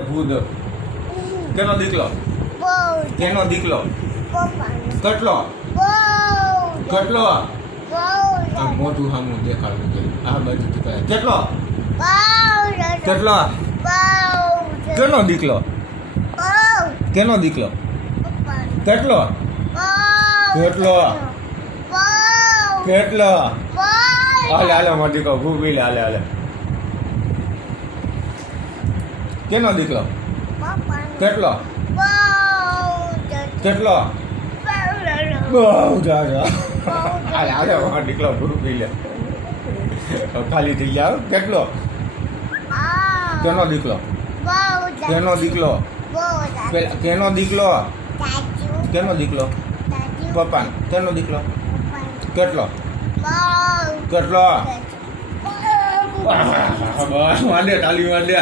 ભૂત કેનો દીકલો કેનો દીકલો કેટલો કેટલો આ મોટું સામું દેખાડવું છે આ બાજુ કેટલો કેટલો કેનો દીકલો કેનો દીકલો કેટલો કેટલો કેટલો હાલે હાલે મારો દીકરો ભૂપી લે હાલે હાલે કેનો દીકલો કેટલો કેટલો બહુ જા હાલે હાલે મારો દીકરો ભૂપી લે ખાલી થઈ ગયા કેટલો કેનો દીકલો કેનો દીકલો કેનો દીકલો કેનો દીકલો પપ્પા કેનો દીકલો કેટલો કેટલો બસ માંડે તાલી માંડે